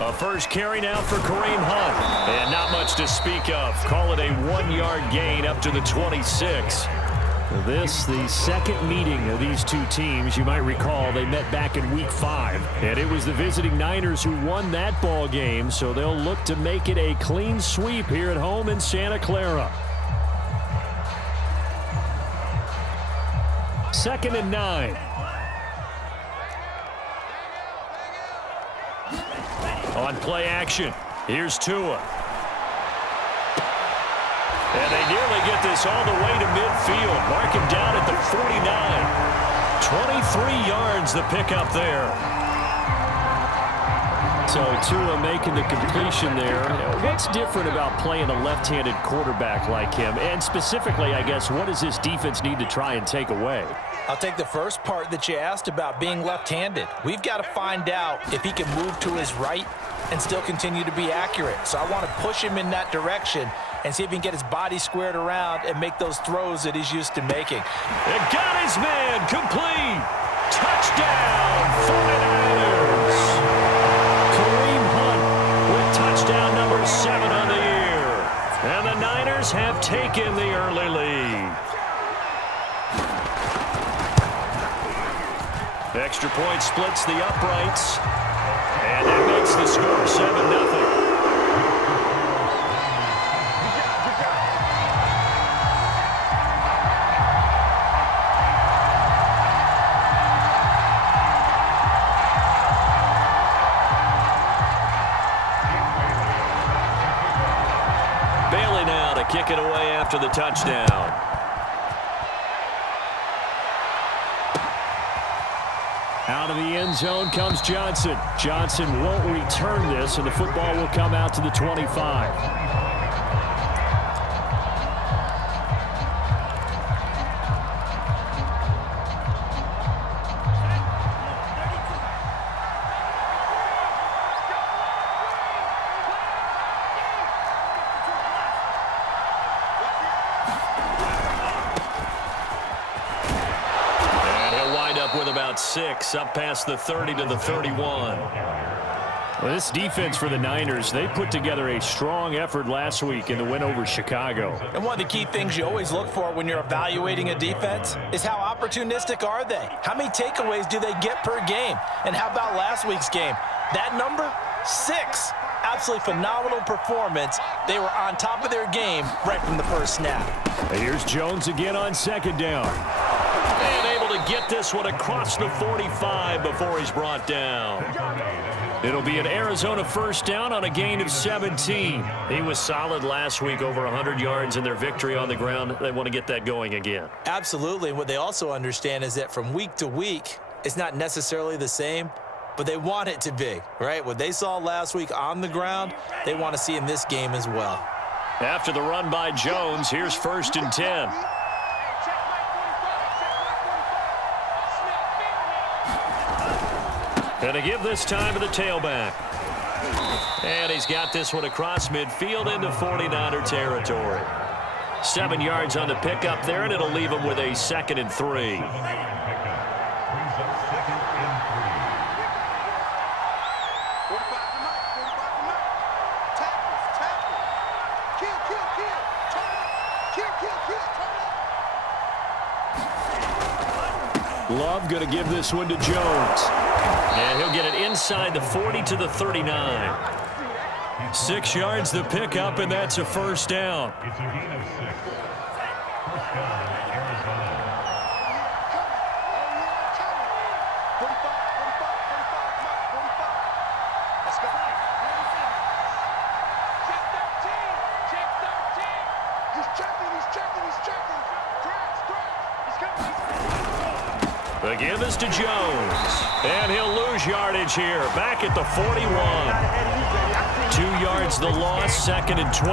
A first carry now for Kareem Hunt. And not much to speak of. Call it a 1-yard gain up to the 26. This, the second meeting of these two teams. You might recall they met back in Week 5. And it was the visiting Niners who won that ball game. So they'll look to make it a clean sweep here at home in Santa Clara. 2nd and 9. On play action, here's Tua. And they nearly get this all the way to midfield. Mark him down at the 49. 23 yards the pickup there. So Tua making the completion there. What's different about playing a left-handed quarterback like him? And specifically, I guess, what does this defense need to try and take away? I'll take the first part that you asked about being left-handed. We've got to find out if he can move to his right and still continue to be accurate. So I want to push him in that direction and see if he can get his body squared around and make those throws that he's used to making. It got his man complete. Touchdown, 49ers. Kareem Hunt with touchdown number 7 on the year. And the Niners have taken the early lead. Extra point splits the uprights. And that makes the score 7-0. Bailey now to kick it away after the touchdown. Out of the end zone comes Johnson. Johnson won't return this, and the football will come out to the 25. With about 6, up past the 30 to the 31. Well, this defense for the Niners, they put together a strong effort last week in the win over Chicago. And one of the key things you always look for when you're evaluating a defense is how opportunistic are they? How many takeaways do they get per game? And how about last week's game? That number, 6. Absolutely phenomenal performance. They were on top of their game right from the first snap. Here's Jones again on 2nd down. And able to get this one across the 45 before he's brought down. It'll be an Arizona first down on a gain of 17. He was solid last week, over 100 yards in their victory on the ground. They want to get that going again. Absolutely. What they also understand is that from week to week, it's not necessarily the same, but they want it to be, right? What they saw last week on the ground, they want to see in this game as well. After the run by Jones, here's 1st and 10. And to give this time to the tailback. And he's got this one across midfield into 49er territory. 7 yards on the pickup there, and it'll leave him with a 2nd and 3. Love going to give this one to Jones. And he'll get it inside the 40 to the 39. 6 yards the pickup, and that's a first down. The give is to Jones. And he'll lose yardage here. Back at the 41. 2 yards the loss, 2nd and 12.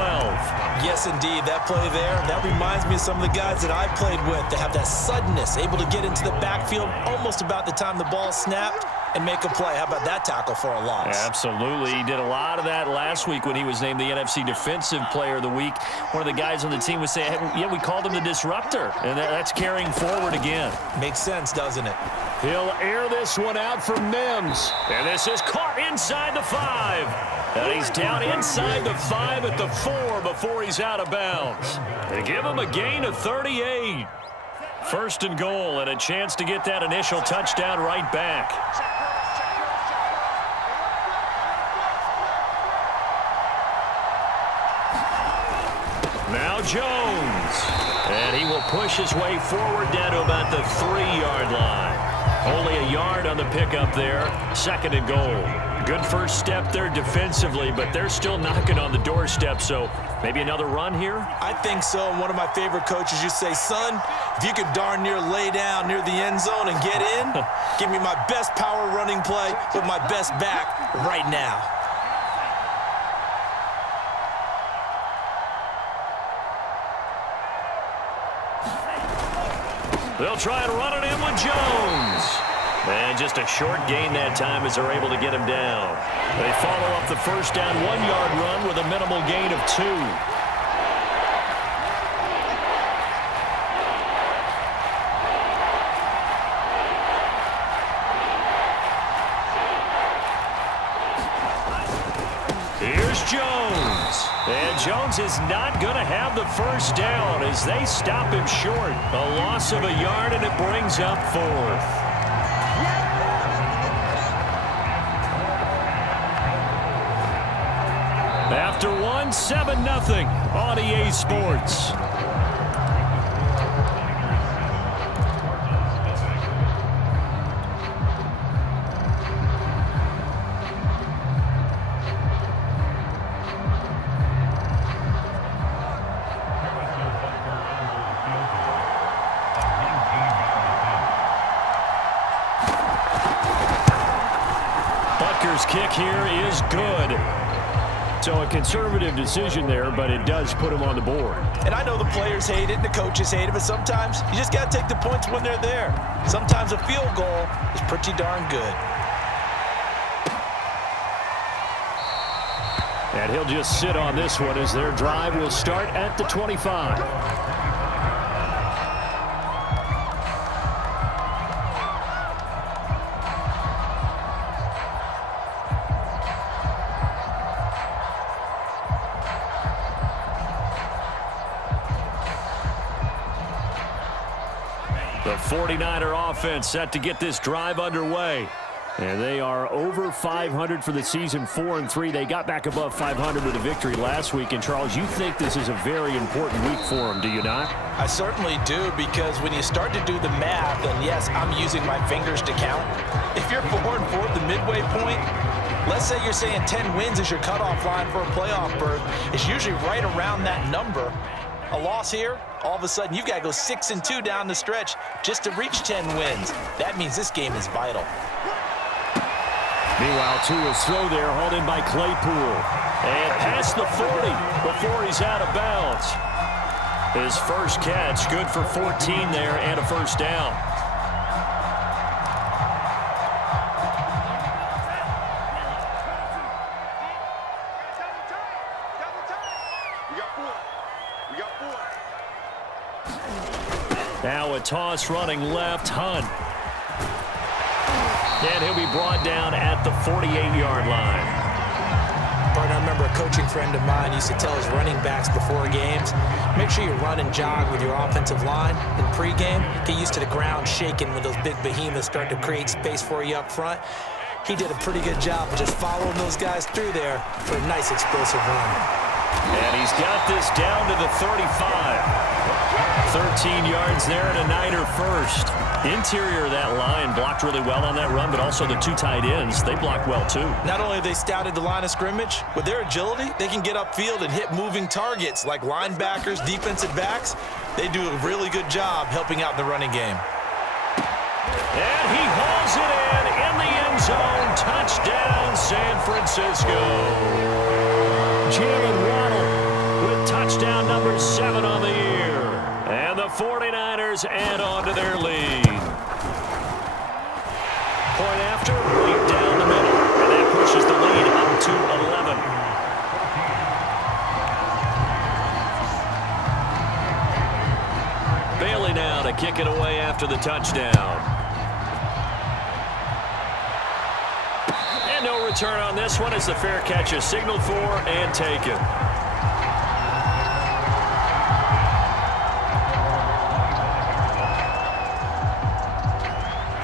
Yes, indeed. That play there, that reminds me of some of the guys that I played with that have that suddenness, able to get into the backfield almost about the time the ball snapped and make a play. How about that tackle for a loss? Absolutely. He did a lot of that last week when he was named the NFC Defensive Player of the Week. One of the guys on the team was saying, hey, yeah, we called him the disruptor, and that's carrying forward again. Makes sense, doesn't it? He'll air this one out for Mims. And this is caught inside the 5. And he's down inside the 5 at the 4 before he's out of bounds. They give him a gain of 38. First and goal, and a chance to get that initial touchdown right back. Now Jones. And he will push his way forward down to about the 3-yard line. Only a yard on the pickup there. Second and goal. Good first step there defensively, but they're still knocking on the doorstep, so maybe another run here? I think so. And one of my favorite coaches used to say, son, if you could darn near lay down near the end zone and get in, give me my best power running play with my best back right now. They'll try and run it in with Jones. And just a short gain that time as they're able to get him down. They follow up the first down 1-yard run with a minimal gain of 2. Here's Jones. And Jones is not going to have the first down as they stop him short. A loss of a yard, and it brings up 4th. After 1, 7-0 on EA Sports. Butker's kick here is good. So a conservative decision there, but it does put him on the board. And I know the players hate it and the coaches hate it, but sometimes you just got to take the points when they're there. Sometimes a field goal is pretty darn good. And he'll just sit on this one as their drive will start at the 25. The 49er offense set to get this drive underway. And they are over 500 for the season, 4-3. They got back above 500 with a victory last week. And, Charles, you think this is a very important week for them, do you not? I certainly do, because when you start to do the math, and yes, I'm using my fingers to count. If you're 4-4 at the midway point, let's say you're saying 10 wins is your cutoff line for a playoff berth. It's usually right around that number. A loss here, all of a sudden you've got to go 6-2 down the stretch just to reach 10 wins. That means this game is vital. Meanwhile, Tua's throw there, hauled in by Claypool. And past the 40 before he's out of bounds. His first catch, good for 14 there and a first down. Now a toss running left, Hunt. And he'll be brought down at the 48-yard line. Partner, I remember a coaching friend of mine used to tell his running backs before games, make sure you run and jog with your offensive line in pregame. Get used to the ground shaking when those big behemoths start to create space for you up front. He did a pretty good job of just following those guys through there for a nice explosive run. And he's got this down to the 35. 13 yards there and a Niner first. Interior of that line blocked really well on that run, but also the two tight ends, they blocked well too. Not only have they scouted the line of scrimmage, with their agility, they can get upfield and hit moving targets like linebackers, defensive backs. They do a really good job helping out in the running game. And he hauls it in the end zone. Touchdown, San Francisco. Jalen Waddle with touchdown number 7 on the year. And the 49ers add on to their lead. Point after, right down the middle. And that pushes the lead up to 11. Bailey now to kick it away after the touchdown. And no return on this one as the fair catch is signaled for and taken.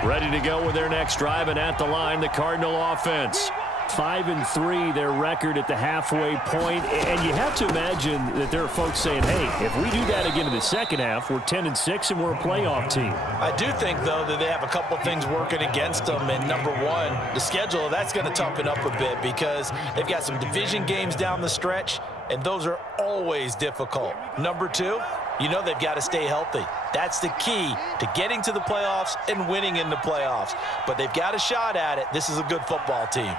Ready to go with their next drive, and at the line, the Cardinal offense. 5-3, their record at the halfway point. And you have to imagine that there are folks saying, hey, if we do that again in the second half, we're 10-6 and we're a playoff team. I do think, though, that they have a couple of things working against them. And number one, the schedule, that's going to toughen up a bit because they've got some division games down the stretch, and those are always difficult. Number two, you know they've got to stay healthy. That's the key to getting to the playoffs and winning in the playoffs. But they've got a shot at it. This is a good football team.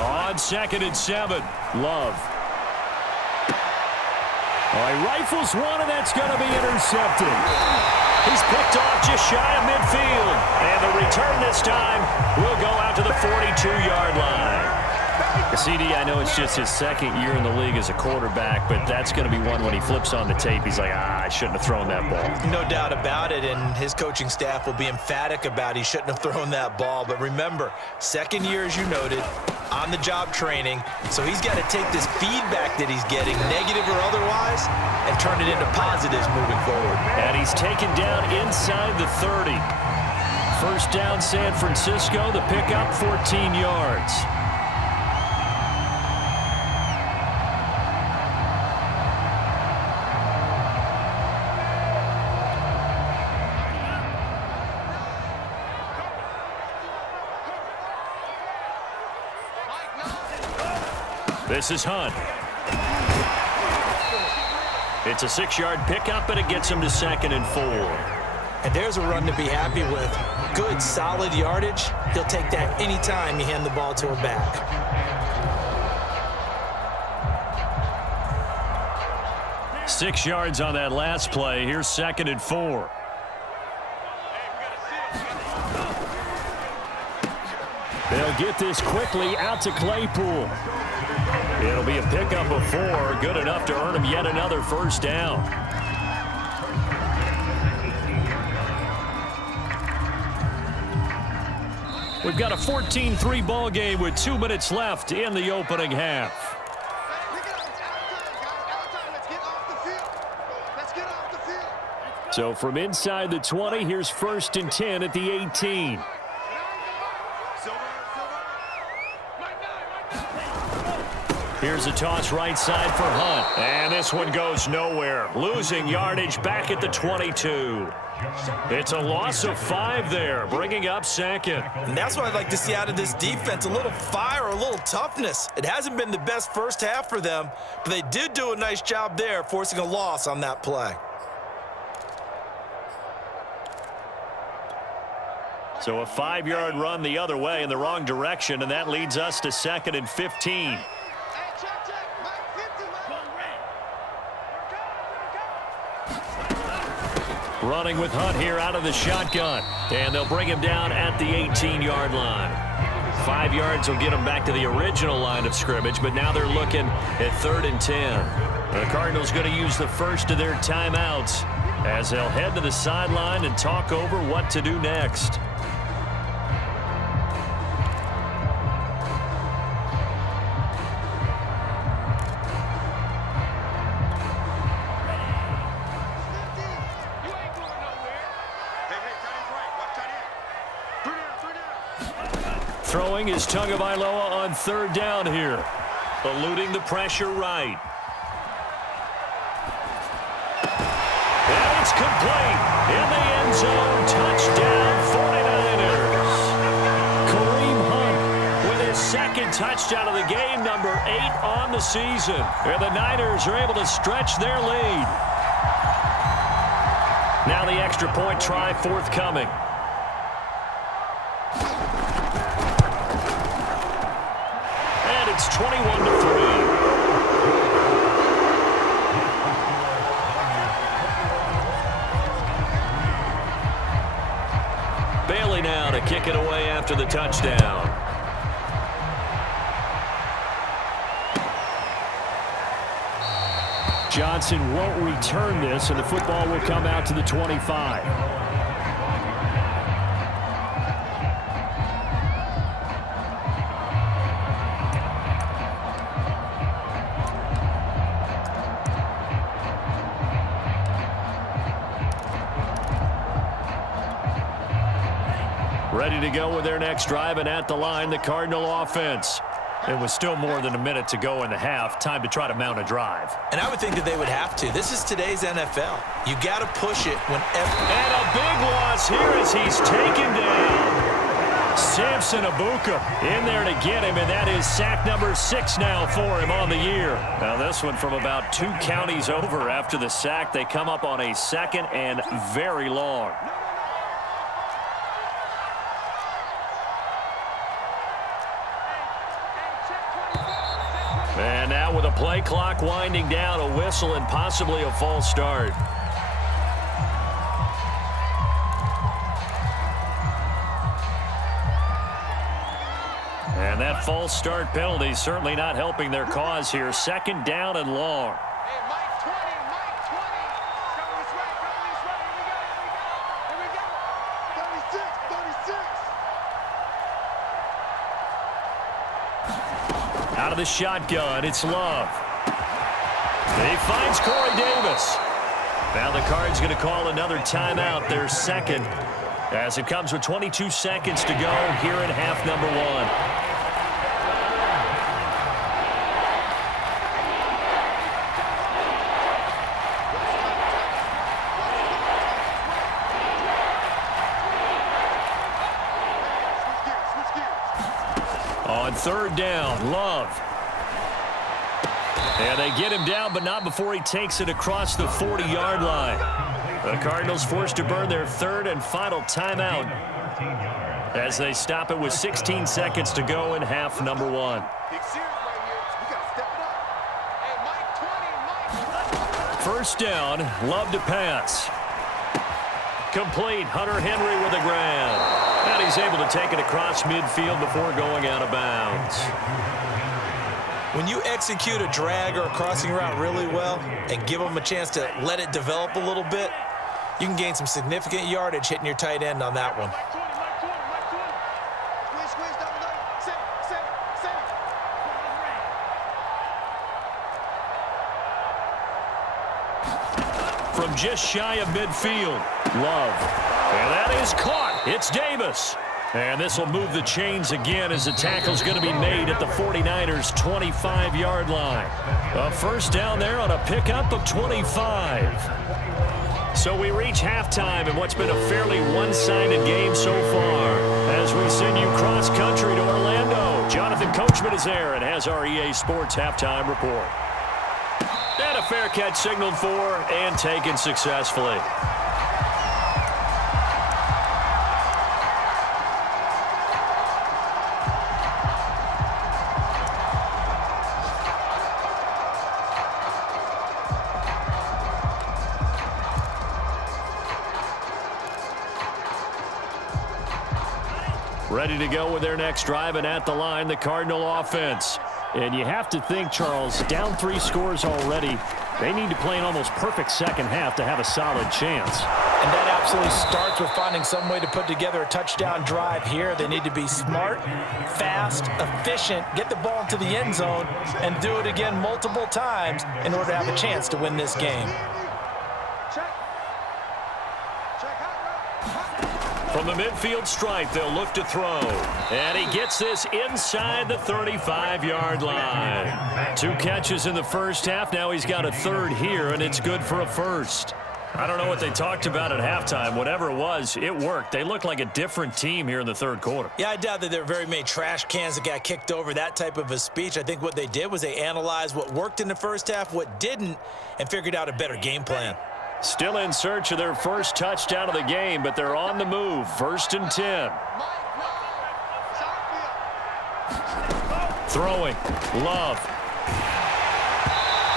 On 2nd and 7, Love. All right, rifles one, and that's going to be intercepted. He's picked off just shy of midfield. And the return this time will go out to the 42-yard line. CD, I know it's just his second year in the league as a quarterback, but that's going to be one when he flips on the tape. He's like, I shouldn't have thrown that ball. No doubt about it, and his coaching staff will be emphatic about he shouldn't have thrown that ball. But remember, second year, as you noted, on-the-job training, so he's got to take this feedback that he's getting, negative or otherwise, and turn it into positives moving forward. And he's taken down inside the 30. First down, San Francisco. The pickup, 14 yards. This is Hunt. It's a 6-yard pickup, but it gets him to 2nd and 4. And there's a run to be happy with. Good, solid yardage. He'll take that anytime you hand the ball to a back. Six yards on that last play. Here's 2nd and 4. They'll get this quickly out to Claypool. It'll be a pickup of 4, good enough to earn him yet another first down. We've got a 14-3 ball game with 2 minutes left in the opening half. So from inside the 20, here's 1st and 10 at the 18. Here's a toss right side for Hunt. And this one goes nowhere. Losing yardage back at the 22. It's a loss of 5 there, bringing up 2nd. And that's what I'd like to see out of this defense, a little fire, a little toughness. It hasn't been the best first half for them, but they did do a nice job there, forcing a loss on that play. So a 5-yard run the other way in the wrong direction, and that leads us to 2nd and 15. Running with Hunt here out of the shotgun. And they'll bring him down at the 18-yard line. 5 yards will get him back to the original line of scrimmage, but now they're looking at 3rd and 10. The Cardinals going to use the first of their timeouts as they'll head to the sideline and talk over what to do next. Throwing is Tagovailoa on 3rd down here. Eluding the pressure right. And it's complete. In the end zone. Touchdown 49ers. Kareem Hunt with his 2nd touchdown of the game, number 8 on the season. And the Niners are able to stretch their lead. Now the extra point try forthcoming. It's 21-3. Bailey now to kick it away after the touchdown. Johnson won't return this, and the football will come out to the 25. Ready to go with their next drive, and at the line, the Cardinal offense. It was still more than a minute to go in the half. Time to try to mount a drive. And I would think that they would have to. This is today's NFL. You got to push it whenever. And a big loss here as he's taken down. Samson Abuka in there to get him, and that is sack number 6 now for him on the year. Now this one from about 2 counties over after the sack. They come up on a second and very long. And now with a play clock winding down, a whistle and possibly a false start. And that false start penalty certainly not helping their cause here. 2nd down and long. Hey, Mike 20, Mike 20. Come this way, here we go. 36. Out of the shotgun, it's Love. He finds Corey Davis. Now the Cards going to call another timeout, their second, as it comes with 22 seconds to go here in half number 1. On 3rd down, Love. And they get him down, but not before he takes it across the 40-yard line. The Cardinals forced to burn their 3rd and final timeout as they stop it with 16 seconds to go in half number 1. First down, Love to pass. Complete, Hunter Henry with a grab. And he's able to take it across midfield before going out of bounds. When you execute a drag or a crossing route really well and give them a chance to let it develop a little bit, you can gain some significant yardage hitting your tight end on that one. From just shy of midfield, Love. And that is caught. It's Davis. And this will move the chains again as the tackle's going to be made at the 49ers' 25-yard line. A first down there on a pickup of 25. So we reach halftime in what's been a fairly one-sided game so far. As we send you cross-country to Orlando, Jonathan Coachman is there and has our EA Sports halftime report. And a fair catch signaled for and taken successfully. Ready to go with their next drive, and at the line, the Cardinal offense. And you have to think, Charles, down 3 scores already. They need to play an almost perfect second half to have a solid chance. And that absolutely starts with finding some way to put together a touchdown drive here. They need to be smart, fast, efficient, get the ball into the end zone, and do it again multiple times in order to have a chance to win this game. From the midfield stripe, they'll look to throw. And he gets this inside the 35-yard line. 2 catches in the first half. Now he's got a 3rd here, and it's good for a first. I don't know what they talked about at halftime. Whatever it was, it worked. They looked like a different team here in the 3rd quarter. Yeah, I doubt that there were very many trash cans that got kicked over, that type of a speech. I think what they did was they analyzed what worked in the first half, what didn't, and figured out a better game plan. Still in search of their first touchdown of the game, but they're on the move. 1st and 10. Throwing. Love.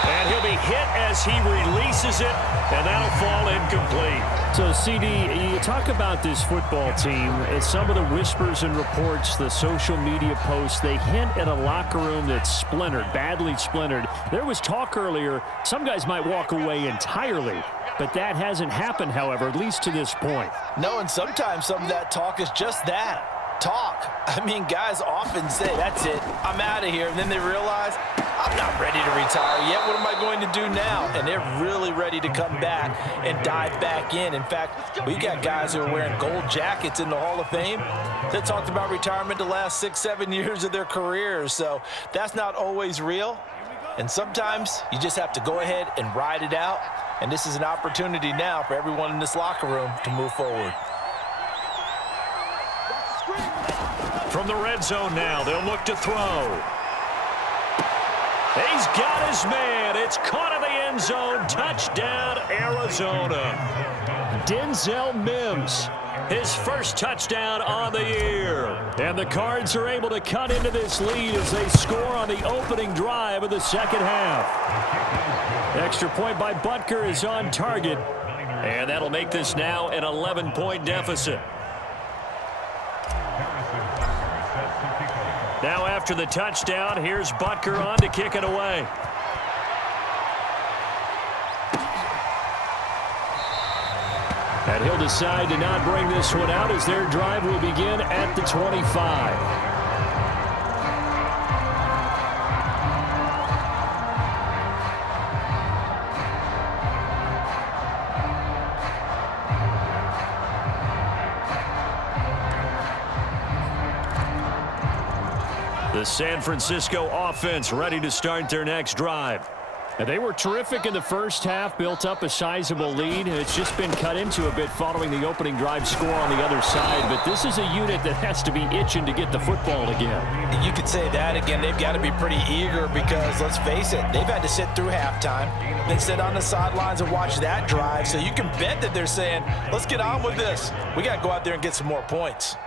And he'll be hit as he releases it, and that'll fall incomplete. So, CD, you talk about this football team, and some of the whispers and reports, the social media posts, they hint at a locker room that's splintered, badly splintered. There was talk earlier, some guys might walk away entirely, but that hasn't happened, however, at least to this point. No, and sometimes some of that talk is just that. Talk. I mean, guys often say, that's it, I'm out of here. And then they realize, I'm I'm not ready to retire yet. What am I going to do now? And they're really ready to come back and dive back in. In fact, we got guys who are wearing gold jackets in the Hall of Fame that talked about retirement the last 6-7 years of their careers. So that's not always real. And sometimes you just have to go ahead and ride it out. And this is an opportunity now for everyone in this locker room to move forward. From the red zone now, they'll look to throw. He's got his man. It's caught in the end zone. Touchdown, Arizona. Denzel Mims, his first touchdown on the year. And the Cards are able to cut into this lead as they score on the opening drive of the second half. Extra point by Butker is on target. And that'll make this now an 11-point deficit. Now after the touchdown, here's Butker on to kick it away. And he'll decide to not bring this one out as their drive will begin at the 25. The San Francisco offense ready to start their next drive. And they were terrific in the first half, built up a sizable lead. It's just been cut into a bit following the opening drive score on the other side. But this is a unit that has to be itching to get the football again. You could say that again. They've got to be pretty eager because, let's face it, they've had to sit through halftime, then sit on the sidelines and watch that drive. So you can bet that they're saying, let's get on with this. We got to go out there and get some more points.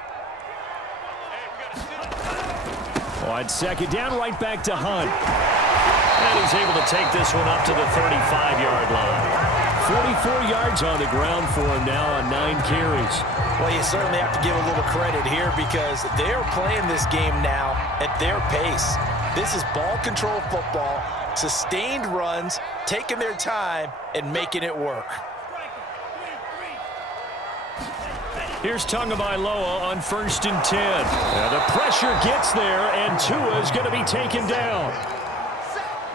On second down, right back to Hunt. And he's able to take this one up to the 35-yard line. 44 yards on the ground for him now on 9 carries. Well, you certainly have to give a little credit here because they're playing this game now at their pace. This is ball control football, sustained runs, taking their time and making it work. Here's Tagovailoa on 1st and 10. Now the pressure gets there, and Tua is going to be taken down.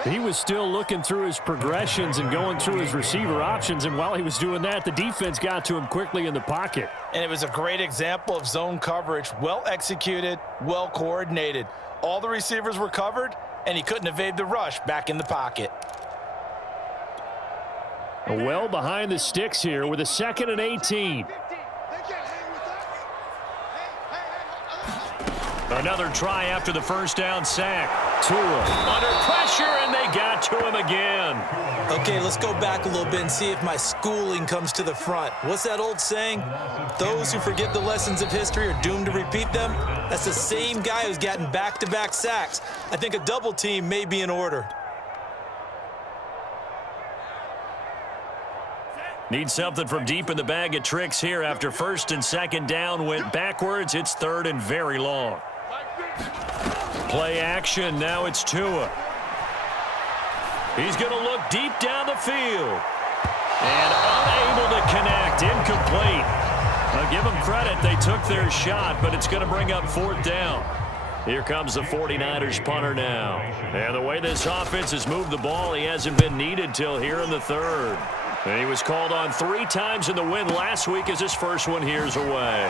He was still looking through his progressions and going through his receiver options, and while he was doing that, the defense got to him quickly in the pocket. And it was a great example of zone coverage, well executed, well coordinated. All the receivers were covered, and he couldn't evade the rush back in the pocket. Well behind the sticks here with a 2nd and 18. Another try after the first down sack. Tua under pressure, and they got to him again. Okay, let's go back a little bit and see if my schooling comes to the front. What's that old saying? Those who forget the lessons of history are doomed to repeat them. That's the same guy who's gotten back-to-back sacks. I think a double team may be in order. Need something from deep in the bag of tricks here after 1st and 2nd down went backwards. It's 3rd and very long. Play action. Now it's Tua. He's going to look deep down the field. And unable to connect. Incomplete. I'll give them credit. They took their shot, but it's going to bring up 4th down. Here comes the 49ers punter now. And the way this offense has moved the ball, he hasn't been needed till here in the 3rd. And he was called on 3 times in the win last week as his first one here's away.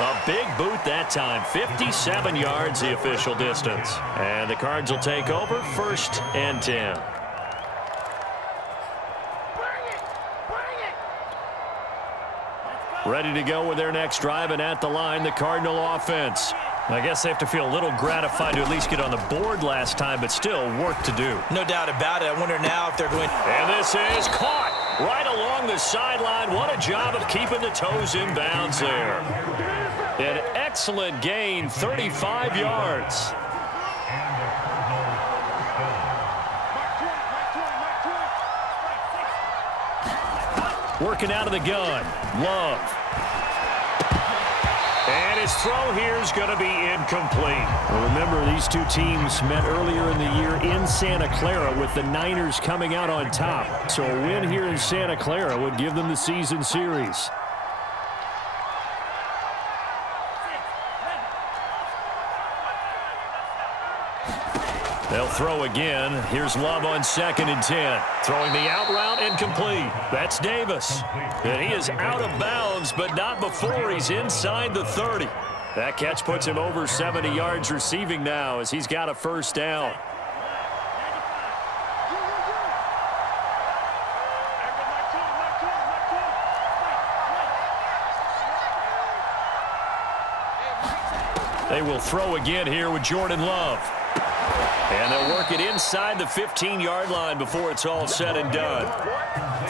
A big boot that time. 57 yards the official distance. And the Cards will take over 1st and 10. Ready to go with their next drive, and at the line, the Cardinal offense. I guess they have to feel a little gratified to at least get on the board last time, but still work to do. No doubt about it. I wonder now if they're going... And this is caught right along the sideline. What a job of keeping the toes in bounds there. An excellent gain, 35 yards. Working out of the gun. Love. And his throw here is going to be incomplete. Well, remember, these two teams met earlier in the year in Santa Clara with the Niners coming out on top. So a win here in Santa Clara would give them the season series. They'll throw again. Here's Love on 2nd and 10. Throwing the out route and complete. That's Davis. And he is out of bounds, but not before he's inside the 30. That catch puts him over 70 yards receiving now as he's got a first down. They will throw again here with Jordan Love. And they'll work it inside the 15-yard line before it's all said and done.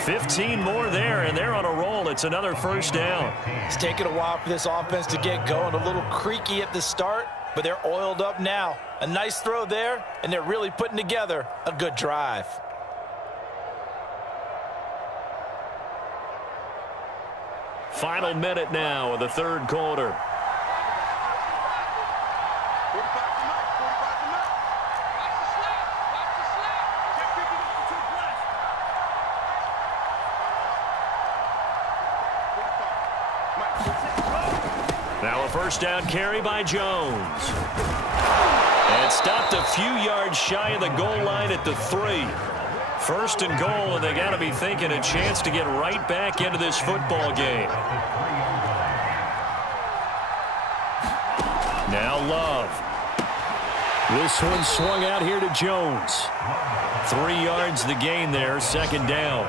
15 more there, and they're on a roll. It's another first down. It's taken a while for this offense to get going. A little creaky at the start, but they're oiled up now. A nice throw there, and they're really putting together a good drive. Final minute now of the third quarter. Now a first down carry by Jones. And stopped a few yards shy of the goal line at the 3. First and goal, and they got to be thinking a chance to get right back into this football game. Now Love. This one swung out here to Jones. 3 yards the gain there, second down.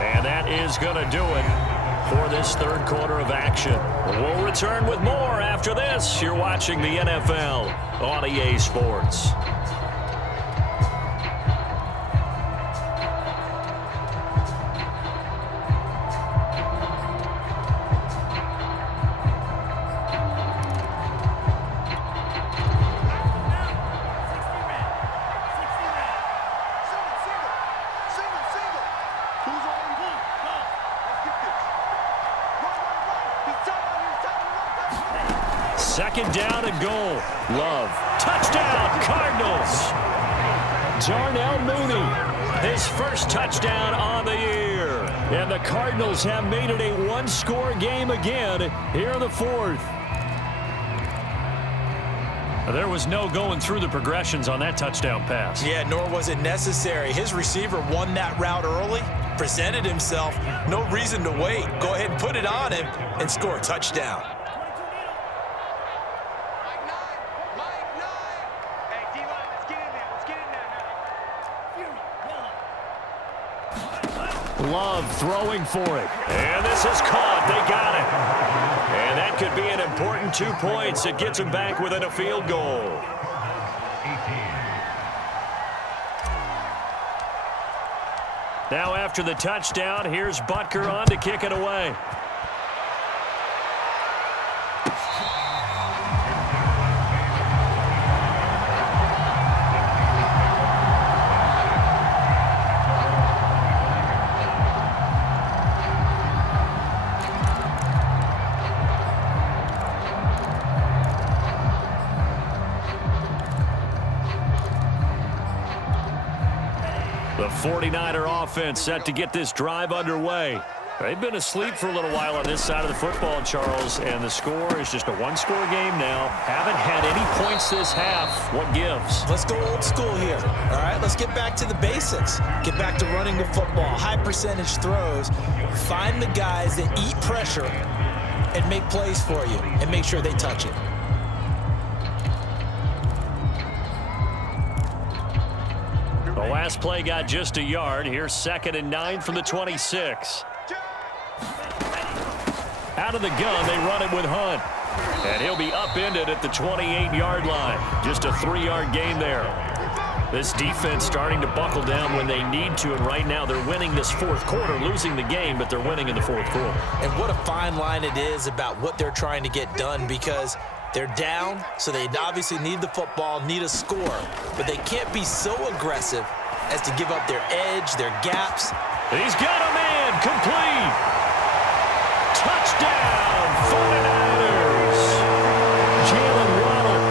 And that is going to do it for this third quarter of action. We'll return with more after this. You're watching the NFL on EA Sports. Second down and goal. Love. Touchdown, Cardinals. Darnell Mooney, his first touchdown on the year. And the Cardinals have made it a one-score game again here in the fourth. There was no going through the progressions on that touchdown pass. Yeah, nor was it necessary. His receiver won that route early, presented himself. No reason to wait. Go ahead and put it on him and score a touchdown. Love throwing for it. And this is caught. They got it. And that could be an important 2 points. It gets them back within a field goal. Now after the touchdown, here's Butker on to kick it away. The 49er offense set to get this drive underway. They've been asleep for a little while on this side of the football, Charles, and the score is just a one-score game now. Haven't had any points this half. What gives? Let's go old school here. All right, let's get back to the basics. Get back to running the football, high percentage throws. Find the guys that eat pressure and make plays for you and make sure they touch it. The last play got just a yard. Here's 2nd and 9 from the 26. Out of the gun, they run it with Hunt. And he'll be upended at the 28-yard line. Just a 3-yard gain there. This defense starting to buckle down when they need to, and right now they're winning this fourth quarter, losing the game, but they're winning in the fourth quarter. And what a fine line it is about what they're trying to get done, because they're down, so they obviously need the football, need a score, but they can't be so aggressive as to give up their edge, their gaps. He's got a man, complete. Touchdown, 49ers. Jalen Waddle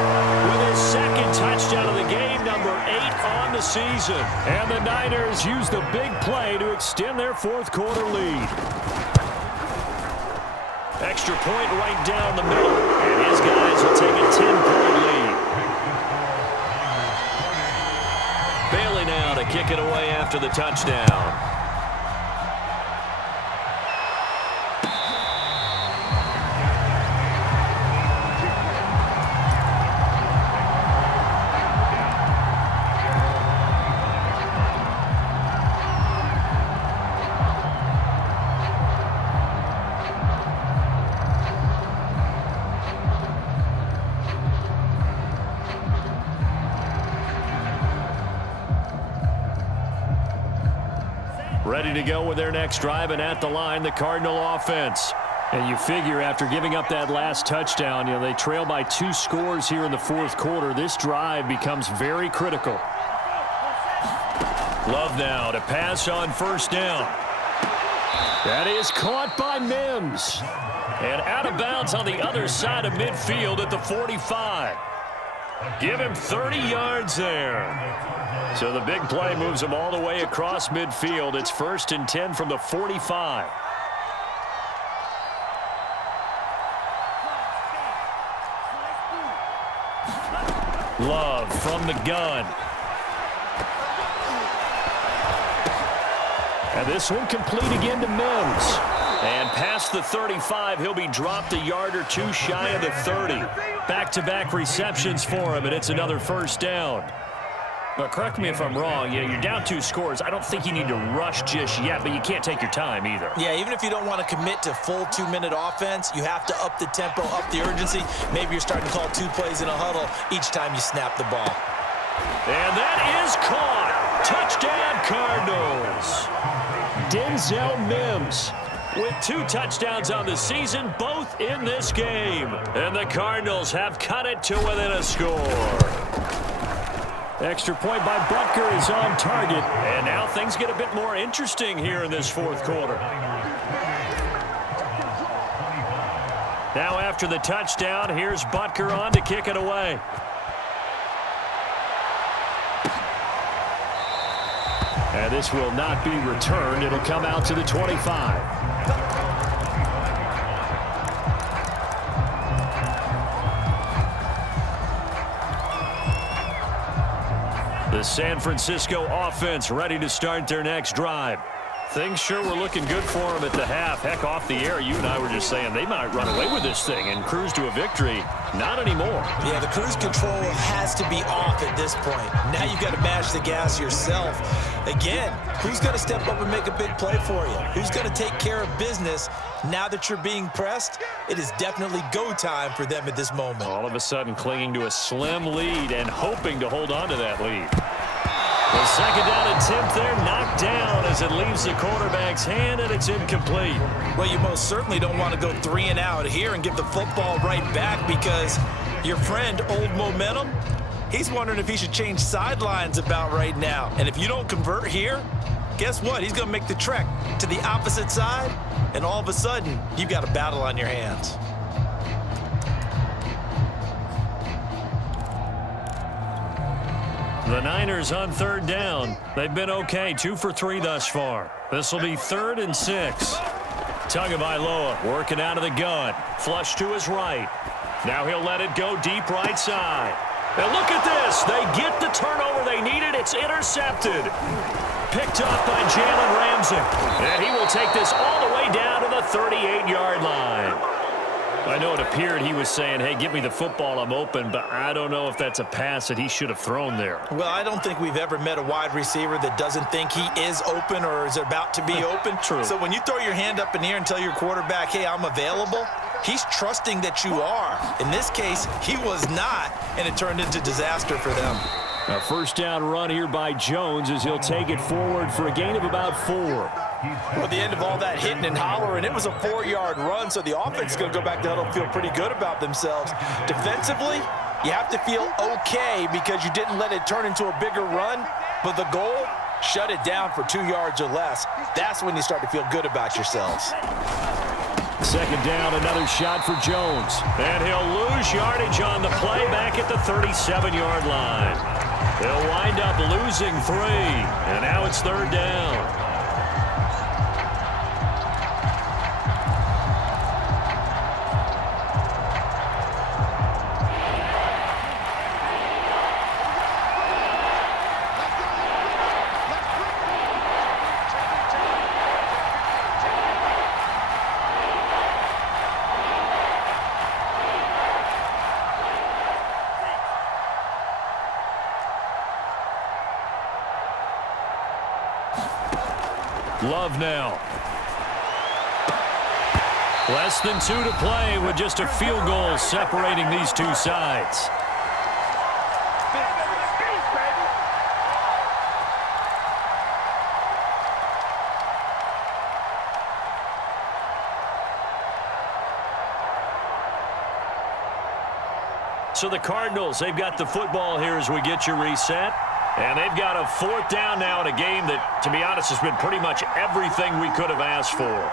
with his second touchdown of the game, number 8 on the season. And the Niners use the big play to extend their fourth quarter lead. extra point right down the middle. And his guys will take a 10-point lead. Bailey now to kick it away after the touchdown. Ready to go with their next drive, and at the line, the Cardinal offense. And you figure after giving up that last touchdown, they trail by 2 scores here in the fourth quarter. This drive becomes very critical. Love now to pass on first down. That is caught by Mims. And out of bounds on the other side of midfield at the 45. Give him 30 yards there. So the big play moves him all the way across midfield. It's 1st and 10 from the 45. Love from the gun. And this one complete again to Mims. And past the 35, he'll be dropped a yard or 2 shy of the 30. Back-to-back receptions for him, and it's another first down. But correct me if I'm wrong, you're down 2 scores. I don't think you need to rush just yet, but you can't take your time either. Yeah, even if you don't want to commit to full 2-minute offense, you have to up the tempo, up the urgency. Maybe you're starting to call 2 plays in a huddle each time you snap the ball. And that is caught. Touchdown, Cardinals. Denzel Mims with 2 touchdowns on the season, both in this game. And the Cardinals have cut it to within a score. Extra point by Butker is on target. And now things get a bit more interesting here in this fourth quarter. Now after the touchdown, here's Butker on to kick it away. And this will not be returned. It'll come out to the 25. The San Francisco offense ready to start their next drive. Things sure were looking good for them at the half. Heck, off the air, you and I were just saying they might run away with this thing and cruise to a victory. Not anymore. Yeah, the cruise control has to be off at this point. Now you've got to mash the gas yourself. Again, who's going to step up and make a big play for you? Who's going to take care of business now that you're being pressed? It is definitely go time for them at this moment. All of a sudden clinging to a slim lead and hoping to hold on to that lead. The second down attempt there knocked down as it leaves the quarterback's hand, and it's incomplete. Well, you most certainly don't want to go 3 and out here and give the football right back, because your friend, Old Momentum, he's wondering if he should change sidelines about right now. And if you don't convert here, guess what? He's going to make the trek to the opposite side, and all of a sudden, you've got a battle on your hands. The Niners on third down. They've been okay, 2 for 3 thus far. This will be 3rd and 6. Tagovailoa working out of the gun. Flush to his right. Now he'll let it go deep right side. And look at this. They get the turnover they needed. It's intercepted. Picked up by Jalen Ramsey. And he will take this all the way down to the 38-yard line. I know it appeared he was saying, hey, give me the football, I'm open, but I don't know if that's a pass that he should have thrown there. Well, I don't think we've ever met a wide receiver that doesn't think he is open or is about to be open. True. So when you throw your hand up in the air and tell your quarterback, hey, I'm available, he's trusting that you are. In this case, he was not, and it turned into disaster for them. A first down run here by Jones as he'll take it forward for a gain of about 4. Well, at the end of all that hitting and hollering, it was a 4-yard run, so the offense is going to go back to huddle and feel pretty good about themselves. Defensively, you have to feel okay because you didn't let it turn into a bigger run, but the goal, shut it down for 2 yards or less. That's when you start to feel good about yourselves. Second down, another shot for Jones. And he'll lose yardage on the play back at the 37-yard line. He'll wind up losing 3, and now it's 3rd down. Love now. Less than 2 to play with just a field goal separating these two sides. So the Cardinals, they've got the football here as we get you reset. And they've got a 4th down now in a game that, to be honest, has been pretty much everything we could have asked for.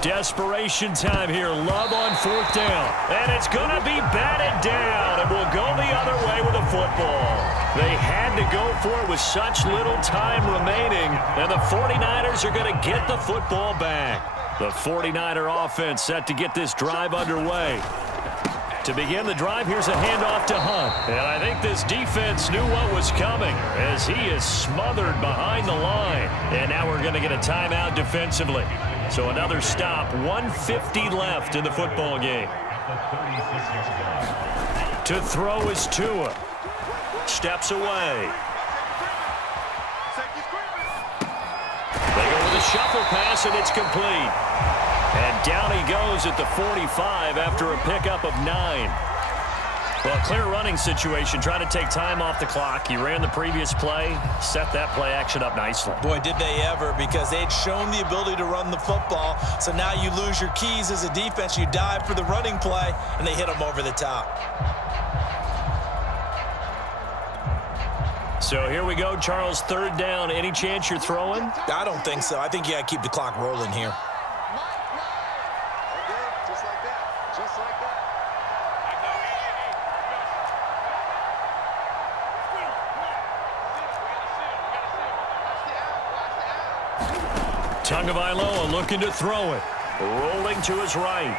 Desperation time here. Love on 4th down. And it's going to be batted down. And we'll go the other way with a football. They had to go for it with such little time remaining. And the 49ers are going to get the football back. The 49er offense set to get this drive underway. To begin the drive, here's a handoff to Hunt. And I think this defense knew what was coming as he is smothered behind the line. And now we're going to get a timeout defensively. So another stop, 1:50 left in the football game. To throw is Tua. Steps away. They go with a shuffle pass, and it's complete. And down he goes at the 45 after a pickup of 9. Well, clear running situation, trying to take time off the clock. He ran the previous play, set that play action up nicely. Boy, did they ever, because they'd shown the ability to run the football. So now you lose your keys as a defense. You dive for the running play, and they hit them over the top. So here we go, Charles, 3rd down. Any chance you're throwing? I don't think so. I think you got to keep the clock rolling here. Just like that. Just like that. Tagovailoa looking to throw it. Rolling to his right.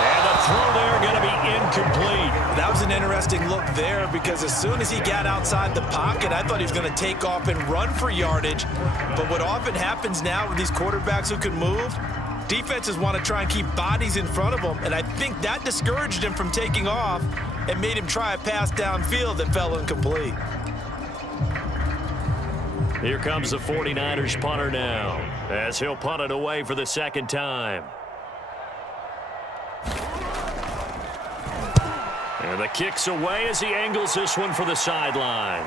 And the throw there going to be incomplete. That was an interesting look there because as soon as he got outside the pocket, I thought he was going to take off and run for yardage. But what often happens now with these quarterbacks who can move, defenses want to try and keep bodies in front of them. And I think that discouraged him from taking off and made him try a pass downfield that fell incomplete. Here comes the 49ers punter now as he'll punt it away for the 2nd time. And the kick's away as he angles this one for the sideline.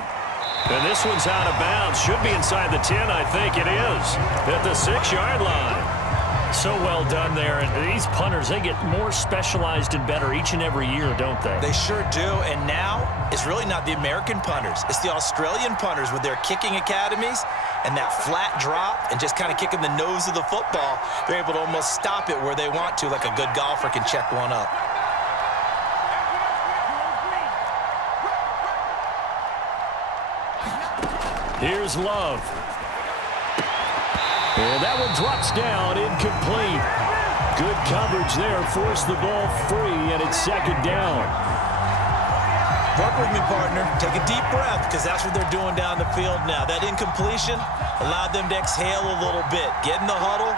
And this one's out of bounds. Should be inside the 10, I think it is. At the 6-yard line. So well done there. And these punters, they get more specialized and better each and every year, don't they? They sure do. And now it's really not the American punters. It's the Australian punters with their kicking academies and that flat drop and just kind of kicking the nose of the football. They're able to almost stop it where they want to, like a good golfer can check one up. Here's Love. And that one drops down, incomplete. Good coverage there, forced the ball free, and it's 2nd down. Work with me, partner. Take a deep breath, because that's what they're doing down the field now. That incompletion allowed them to exhale a little bit. Get in the huddle,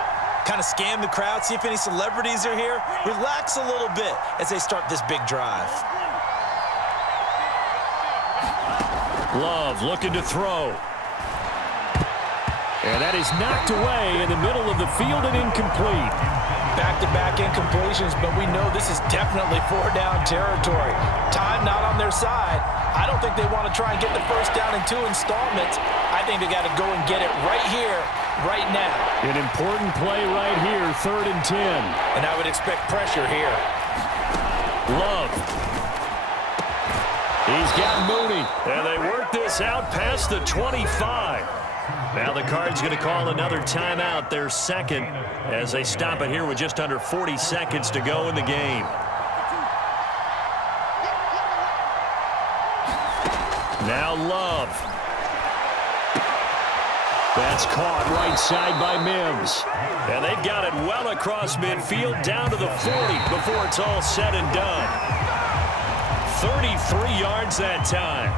kind of scan the crowd, see if any celebrities are here. Relax a little bit as they start this big drive. Love looking to throw. And that is knocked away in the middle of the field and incomplete. Back-to-back incompletions, but we know this is definitely 4-down territory. Time not on their side. I don't think they want to try and get the 1st down in 2 installments. I think they got to go and get it right here, right now. An important play right here, 3rd and 10. And I would expect pressure here. Love. He's got Mooney. And they work this out past the 25. Now the Cards going to call another timeout, their 2nd, as they stop it here with just under 40 seconds to go in the game. Now Love. That's caught right side by Mims. And they've got it well across midfield down to the 40 before it's all said and done. 33 yards that time.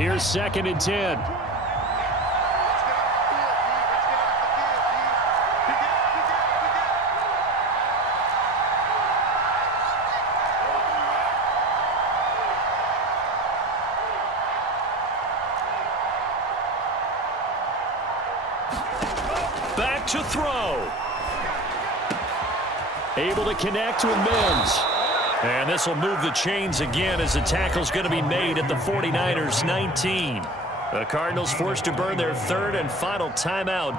Here's 2nd and 10. Back to throw. Able to connect with Mims. And this will move the chains again as the tackle's going to be made at the 49ers 19. The Cardinals forced to burn their 3rd and final timeout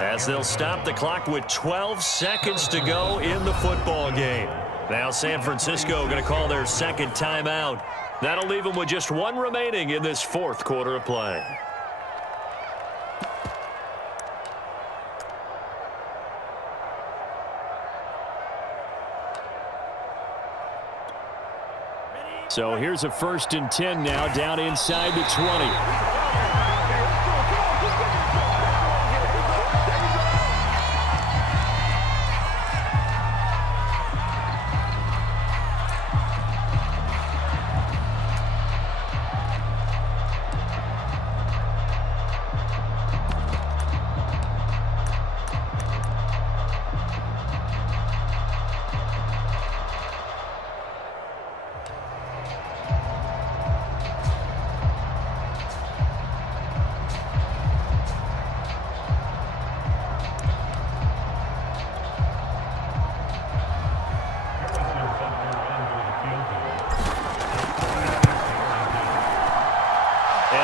as they'll stop the clock with 12 seconds to go in the football game. Now San Francisco going to call their 2nd timeout. That'll leave them with just 1 remaining in this 4th quarter of play. So here's a 1st and 10 now, down inside the 20.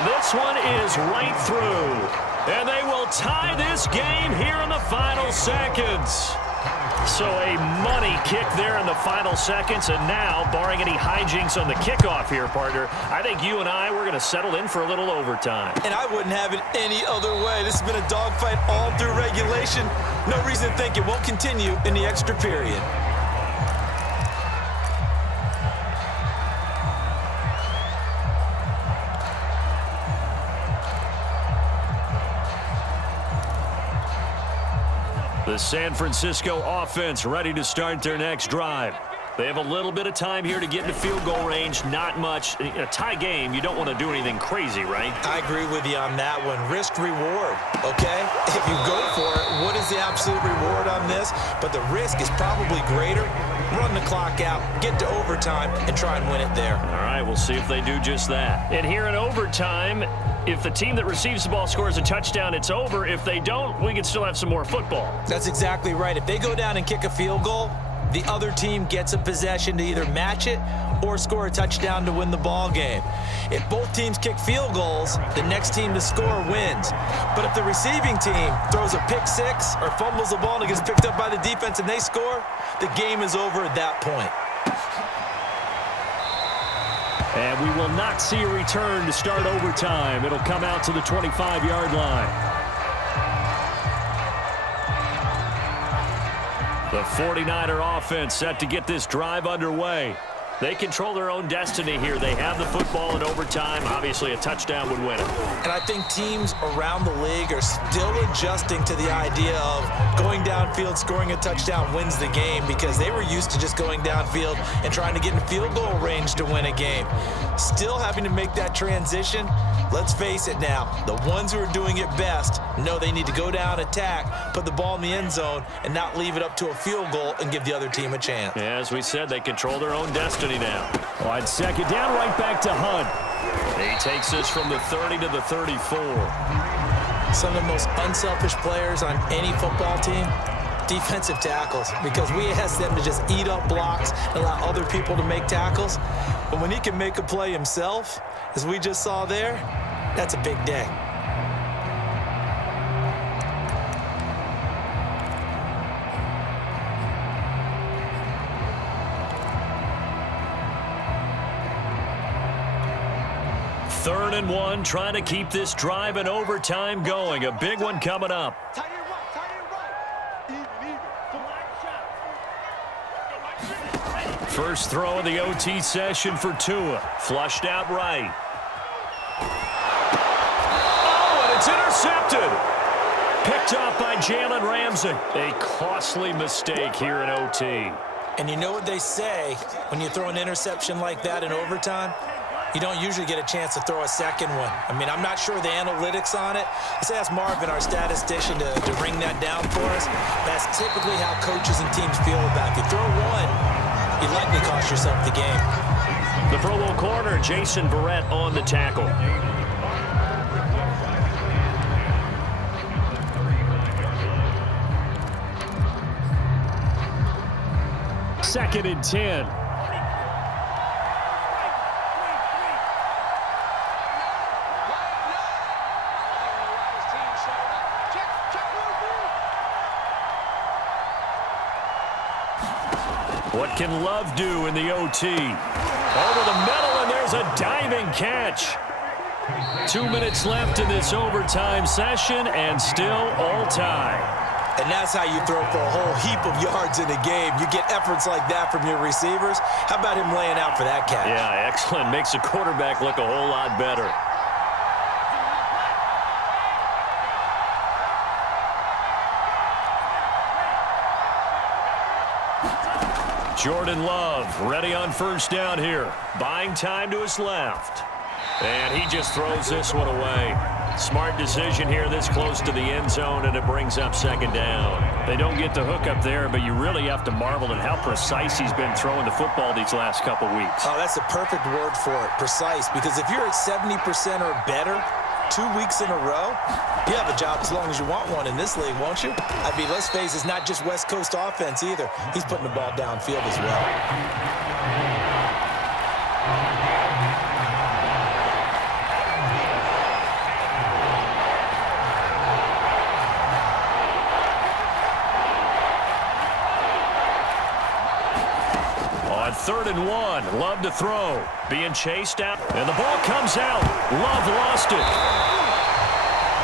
This one is right through. And they will tie this game here in the final seconds. So a money kick there in the final seconds. And now, barring any hijinks on the kickoff here, partner, I think you and I, we're going to settle in for a little overtime. And I wouldn't have it any other way. This has been a dogfight all through regulation. No reason to think it won't continue in the extra period. The San Francisco offense ready to start their next drive. They have a little bit of time here to get into field goal range. Not much. In a tie game, you don't want to do anything crazy, right? I agree with you on that one. Risk reward, okay? If you go for it, what is the absolute reward on this? But the risk is probably greater. Run the clock out, get to overtime, and try and win it there. All right, we'll see if they do just that. And here in overtime, if the team that receives the ball scores a touchdown, it's over. If they don't, we can still have some more football. That's exactly right. If they go down and kick a field goal, the other team gets a possession to either match it or score a touchdown to win the ball game. If both teams kick field goals, the next team to score wins. But if the receiving team throws a pick six or fumbles the ball and it gets picked up by the defense and they score, the game is over at that point. And we will not see a return to start overtime. It'll come out to the 25-yard line. The 49er offense set to get this drive underway. They control their own destiny here. They have the football in overtime. Obviously, a touchdown would win it. And I think teams around the league are still adjusting to the idea of going downfield, scoring a touchdown wins the game, because they were used to just going downfield and trying to get in field goal range to win a game. Still having to make that transition. Let's face it now, the ones who are doing it best know they need to go down, attack, put the ball in the end zone, and not leave it up to a field goal and give the other team a chance. Yeah, as we said, they control their own destiny now. On 2nd down, right back to Hunt. He takes this from the 30 to the 34. Some of the most unselfish players on any football team, defensive tackles, because we ask them to just eat up blocks and allow other people to make tackles. But when he can make a play himself, as we just saw there, that's a big day. Third and 1, trying to keep this drive in overtime going. A big one coming up. First throw of the OT session for Tua. Flushed out right. Oh, and it's intercepted. Picked up by Jalen Ramsey. A costly mistake here in OT. And you know what they say when you throw an interception like that in overtime? You don't usually get a chance to throw a second one. I mean, I'm not sure the analytics on it. Let's ask Marvin, our statistician, to bring that down for us. That's typically how coaches and teams feel about it. If you throw one, you likely cost yourself the game. The Pro Bowl corner, Jason Verrett, on the tackle. Second and 10. What can Love do in the OT? Over the middle, and there's a diving catch. 2 minutes left in this overtime session, and still all tie. And that's how you throw for a whole heap of yards in a game. You get efforts like that from your receivers. How about him laying out for that catch? Yeah, excellent. Makes the quarterback look a whole lot better. Jordan Love ready on first down here. Buying time to his left. And he just throws this one away. Smart decision here this close to the end zone, and it brings up second down. They don't get the hook up there, but you really have to marvel at how precise he's been throwing the football these last couple weeks. Oh, that's the perfect word for it, precise. Because if you're at 70% or better 2 weeks in a row, you have a job as long as you want one in this league, won't you? I mean, let's face it, it's not just West Coast offense either. He's putting the ball downfield as well. On 3rd and 1, Love to throw. Being chased out, and the ball comes out. Love lost it.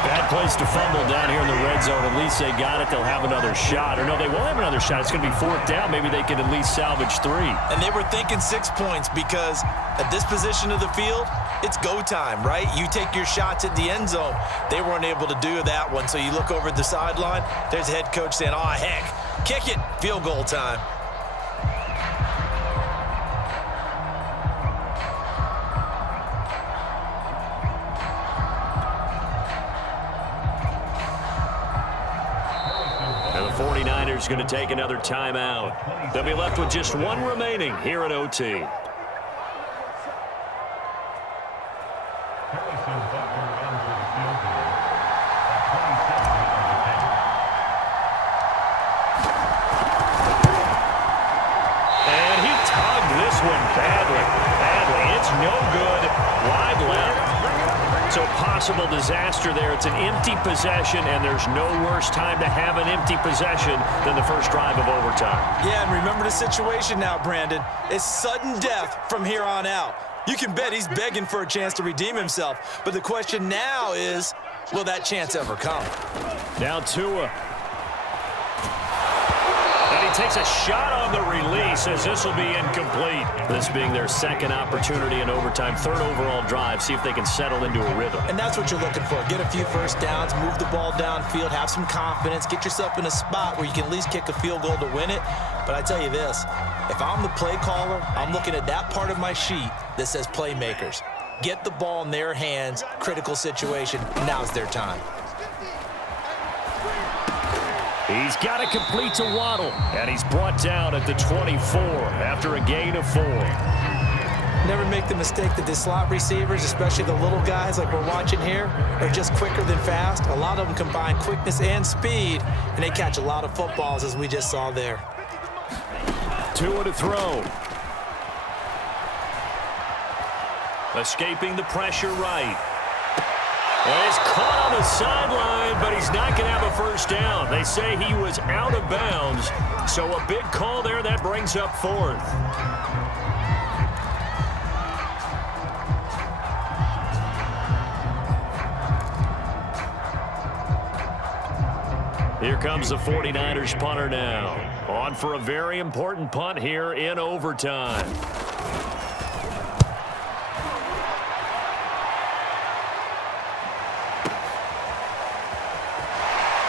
Bad place to fumble down here in the red zone. At least they got it. They'll have another shot. Or no, they won't have another shot. It's going to be 4th down. Maybe they can at least salvage 3. And they were thinking 6 points because at this position of the field, it's go time, right? You take your shots at the end zone. They weren't able to do that one. So you look over at the sideline. There's the head coach saying, oh, heck, kick it. Field goal time. And the 49ers going to take another timeout. They'll be left with just one remaining here at OT. And he tugged this one badly. It's no good. Wide left. So possible disaster there. It's an empty possession, and there's no worse time to have an empty possession than the first drive of overtime. Yeah, and remember the situation now, Brandon. It's sudden death from here on out. You can bet he's begging for a chance to redeem himself. But the question now is, will that chance ever come? Now Tua. And he takes a shot on the release as this will be incomplete. This being their second opportunity in overtime, 3rd overall drive. See if they can settle into a rhythm. And that's what you're looking for. Get a few first downs, move the ball downfield, have some confidence, get yourself in a spot where you can at least kick a field goal to win it. But I tell you this, if I'm the play caller, I'm looking at that part of my sheet that says playmakers. Get the ball in their hands, critical situation, now's their time. He's got to complete to Waddle, and he's brought down at the 24 after a gain of 4. Never make the mistake that the slot receivers, especially the little guys like we're watching here, are just quicker than fast. A lot of them combine quickness and speed, and they catch a lot of footballs, as we just saw there. Tua to throw. Escaping the pressure right. And he's caught on the sideline, but he's not going to have a first down. They say he was out of bounds, so a big call there that brings up 4th. Here comes the 49ers punter now. On for a very important punt here in overtime.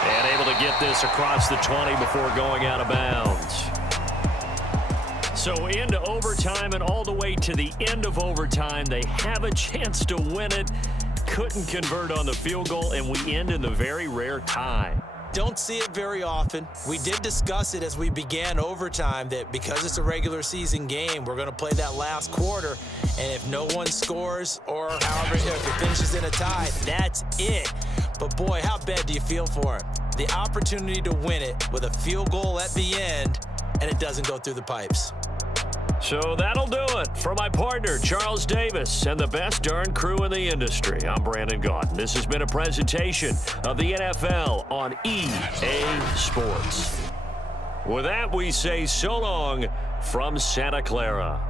And able to get this across the 20 before going out of bounds. So into overtime and all the way to the end of overtime, they have a chance to win it. Couldn't convert on the field goal, and we end in the very rare tie. Don't see it very often. We did discuss it as we began overtime that because it's a regular season game, we're going to play that last quarter. And if no one scores or however, if it finishes in a tie, that's it. But boy, how bad do you feel for him? The opportunity to win it with a field goal at the end, and it doesn't go through the pipes. So that'll do it. For my partner, Charles Davis, and the best darn crew in the industry, I'm Brandon Gaudin. This has been a presentation of the NFL on EA Sports. With that, we say so long from Santa Clara.